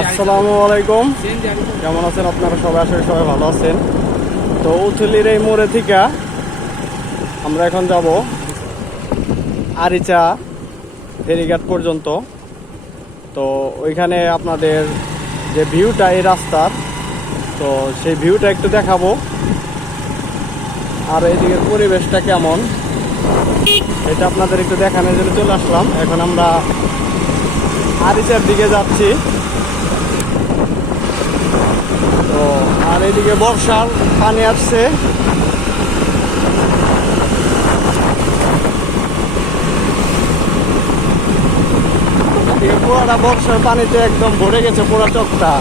আসসালামু আলাইকুম। কেমন আছেন আপনারা? সবাই আসলে সবাই ভালো আছেন। তো উথলির এই মোড়ে থেকে আমরা এখন যাব আরিচা ফেরিঘাট পর্যন্ত। তো ওইখানে আপনাদের যে ভিউটা, এই রাস্তার, তো সেই ভিউটা একটু দেখাবো। আর এদিকের পরিবেশটা কেমন? এটা আপনাদের একটু দেখানোর জন্য চলে আসলাম। এখন আমরা আরিচার দিকে যাচ্ছি তো আর এদিকে বর্ষার পানি আসছে। পুরোটা বর্ষার পানিতে একদম ভরে গেছে পুরো চকটা।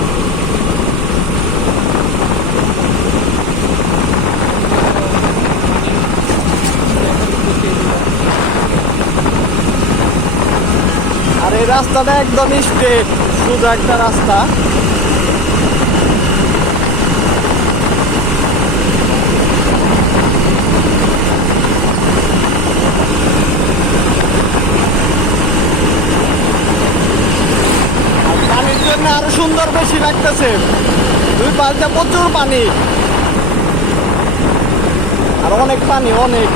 আর এই রাস্তাটা একদম স্ট্রেট, সোজা একটা রাস্তা আর জন্য আরও সুন্দর বেশি লাগতেছে। দুই পাশটা প্রচুর পানি। আর অনেক পানি অনেক।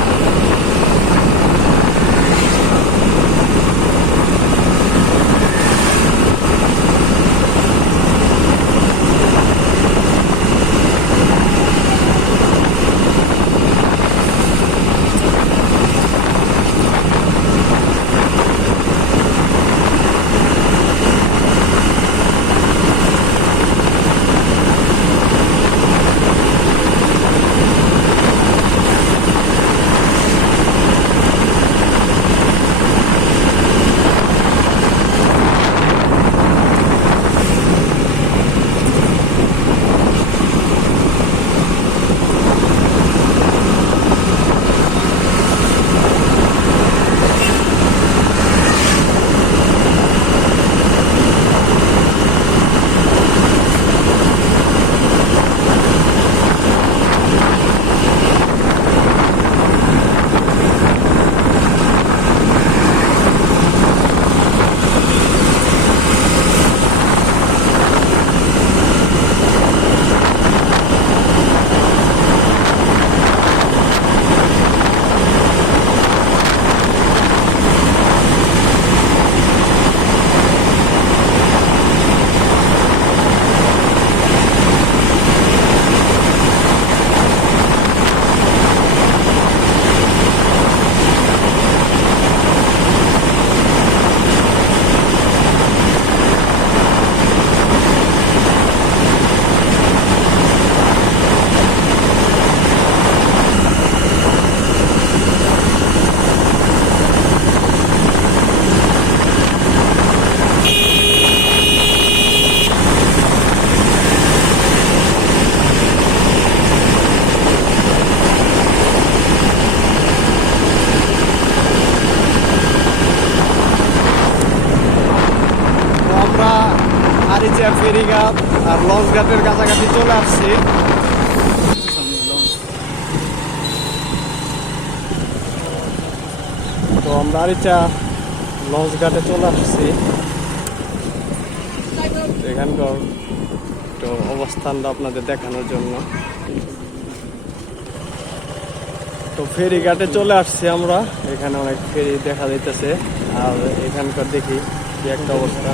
আরিচা ফেরিঘাট আর লঞ্চ ঘাটের কাছাকাছি চলে আসছি। তো আমরা আরিচা লঞ্চ ঘাটে চলে আসছি। এখানকার একটু অবস্থানটা আপনাদের দেখানোর জন্য। তো ফেরি ঘাটে চলে আসছি আমরা। এখানে অনেক ফেরি দেখা যাইতেছে। আর এখানকার দেখি কি একটা অবস্থা।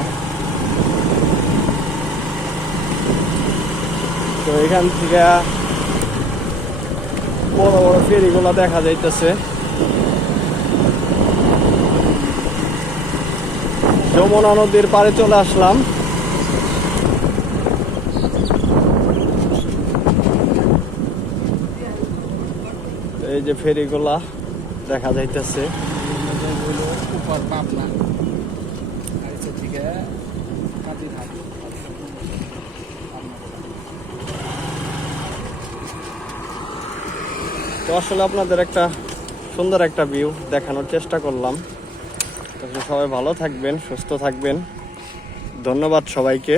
তো এখান থেকে বড় বড় ফেরিগুলো দেখা যাইতেছে। যমুনা নদীর পাড়ে চলে আসলাম। এই যে ফেরিগুলা দেখা যাইতেছে। পাবনা আর এসব থেকে কাজে থাকে তো আসলে আপনাদের একটা সুন্দর একটা ভিউ দেখানোর চেষ্টা করলাম। সবাই ভালো থাকবেন, সুস্থ থাকবেন। ধন্যবাদ সবাইকে।